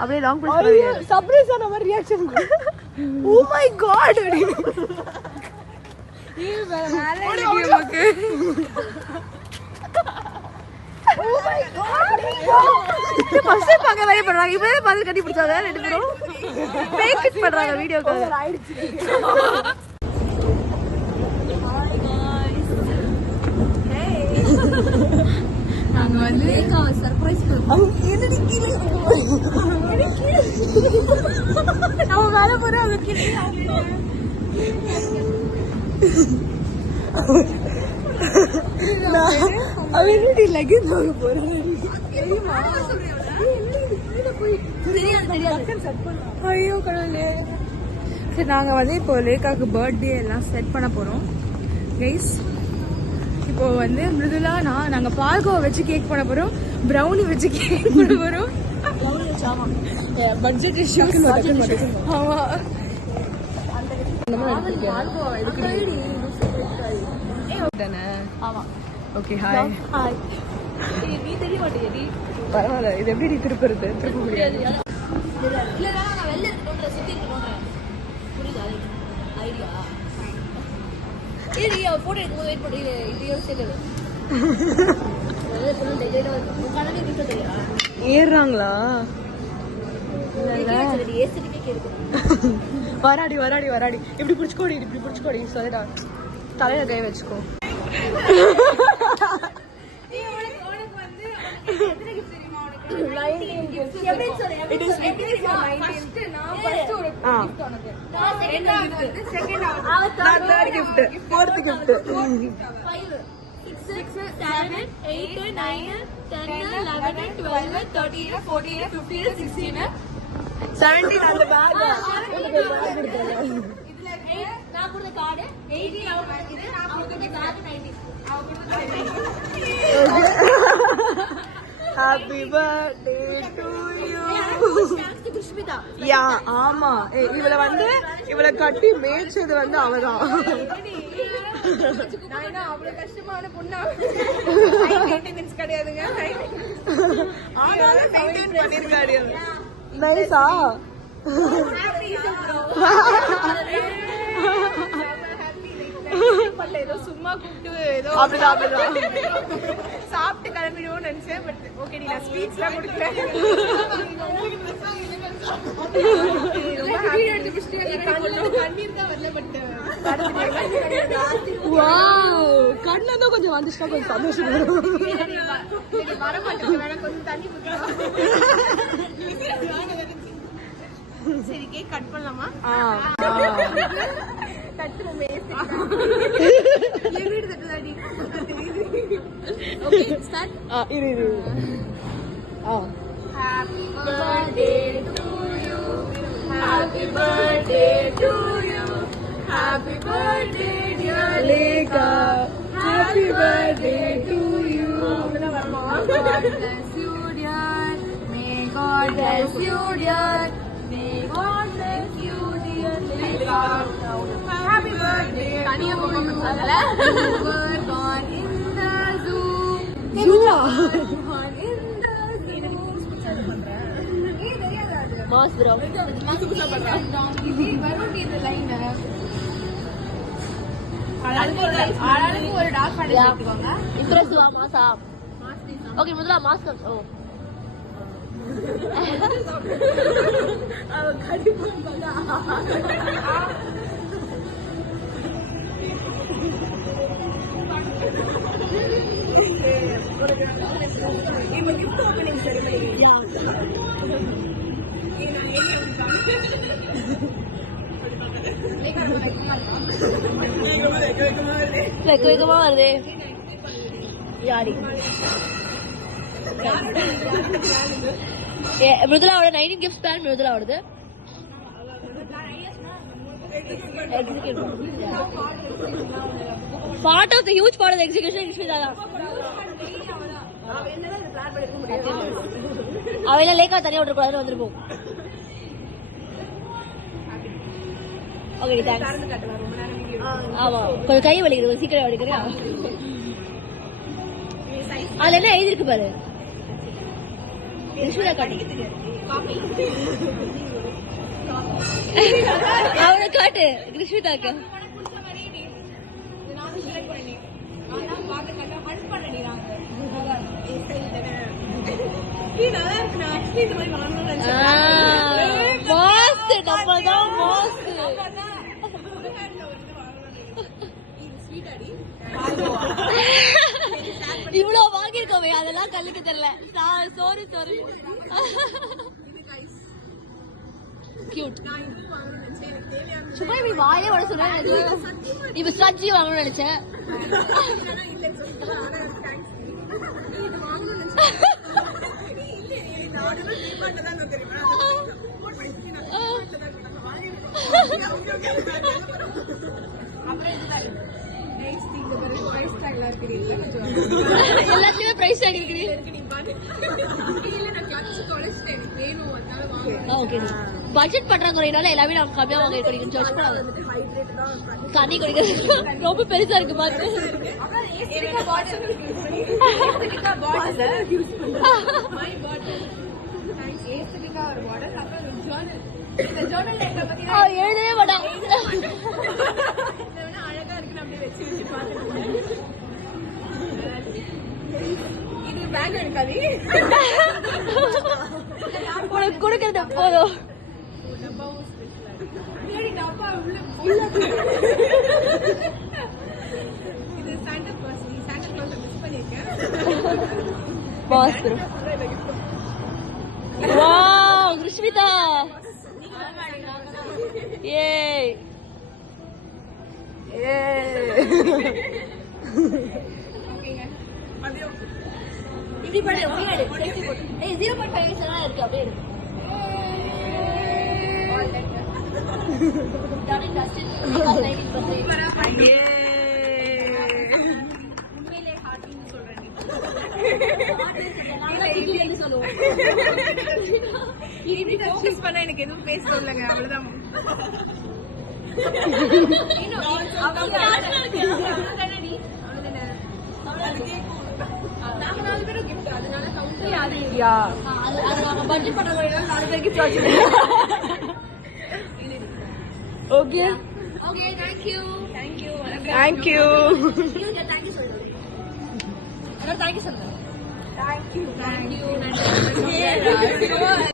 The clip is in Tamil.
அப்படியே லாங் பிரஸ் சர்ப்ரைஸ் ஆன மாதிரி ரியாக்ஷன். Oh my God. இது மேல நமக்கு. Oh my God. ஃபர்ஸ்ட் பாக்க வரை பண்றாங்க. இப்பவே பாத்து கட்டி பிடிச்சாங்க ரெண்டு பேரும். ஃபேக் இட் பண்றாங்க வீடியோக்கு. ஆயிடுச்சு. நாங்க வந்து சர்ப்ரைஸ் பண்ணோம். என்னடி கீழே நம்ம மேல போறோம். அவங்க கீழே அவனுடைய லெகின்ஸ் வாங்க போறேன். ஐயோ கடவுளே. சரி நாங்க வந்து இப்போ லேக்காக்கு பர்த்டே எல்லாம் செட் பண்ண போறோம் கைஸ். இப்போ வந்து மிருதுலா நாங்க பால்கோவா வச்சு கேக் பண்ண போறோம். ப்ரௌனி வச்சு கேக் பண்ண போறோம். Budget issues. ஆமா ஓகே ஹாய். நீ தெரிய மாட்டேங்க. பரவாயில்ல. இது எப்படி நீ திருப்புறது? திருப்ப முடியாது. ஏறாங்களா? வராடி வராடி வராடி. இப்படி புடிச்சுக்கோடி, இப்படி புடிச்சுக்கோடி. சொல்லிடா தலையில கை வச்சுக்கோ. Happy birthday to you. யா ஆமா. இவளை வந்து இவளை கட்டி மேய்ச்சது வந்து அவதான். அவ்வளவு கஷ்டமான பொண்ணா கிடையாதுங்க. பண்ணிருக்காரு. நைஸா? ஏதோ சும்மா கூப்பிட்டு ஏதோ அப்படிதான் சாப்பிட்டு கிளம்பிடுவோம்னு நினைச்சேன். பட் ஓகே நீ நான் ஸ்வீட்ஸ்லாம் கொடுக்குறேன். கண்ணில் தான் கொஞ்சம் வந்துச்சுன்னா கொஞ்சம் சந்தோஷம் வர மாட்டேன். கொஞ்சம் தண்ணி சரி கேக் கட் பண்ணலாமா? கட்டுவோமே. வீடு தட்டுதாடி. Okay start. இரு. Happy birthday to you. Happy birthday to you. Happy birthday dear Lekha. Happy birthday to you. God bless you dear. May God bless you dear. May God bless you dear Lekha. Happy birthday. தனியா போக மாட்டாங்கல. We're gone in the zoo. Zoo. Mass bro. Mass புதுசா பண்றா. இது வரும் இந்த லைன். ஆளாளுக்கு ஒரு டாக் பண்ணி எடுத்துக்கோங்க. இம்ப்ரெசிவா மாஸா? ஓகே முதல்ல மாஸ். ஓ அவ கடி பண்ணா. இப்போ gift opening ceremony. Yeah. வேகமா வருது. யாரி மிருதுலாவோட 19 கிஃப்ட் பிளான் மிருதுலாவோடது. Part of the huge part of the execution is Nishmita. அவள லேக்கா தனியா விட்டு கூடாது வந்துருப்போம். Okay thanks. ஆமா கொஞ்சம் கை வலிக்குது. சீக்கிரம் வலிக்குறியா? அதுல என்ன எழுதிருக்கு பாரு. அவனை காட்டு கிருஷ்மிதாக்கு. இவ்வளவு வாங்கிருக்கோமே அதெல்லாம் கல்லுக்கு தெரியல. Sorry sorry. கியூட். சும்மா இப்படி வாயே உட சொல்ற. இப்ப சஜ்ஜி வாங்கணும்னு நினைச்சேன். எல்லாத்துலயுமே பிரைஸ் டாக் இருக்குது. பட்ஜெட் பண்றாங்கறதுனால எல்லாமே நம்ம கம்மியா வாங்கிருக்கோம். ஜட்ஜ் பண்ணாத. தண்ணி குடிக்கிறது ரொம்ப பெருசா இருக்கு பாத்து. எழுதவே மாட்டான். உனக்கு கொடுக்கறது போதும். கிருஷ்மிதா இப்படி பண்ணு. 0.5 இருக்கு அப்படியே. எனக்கு எதுவும் பேச சொல்லுங்க. அவ்வளவுதான். Okay. Okay, thank you. Thank you. Thank you. Thank you. Thank you. Thank you. Thank you.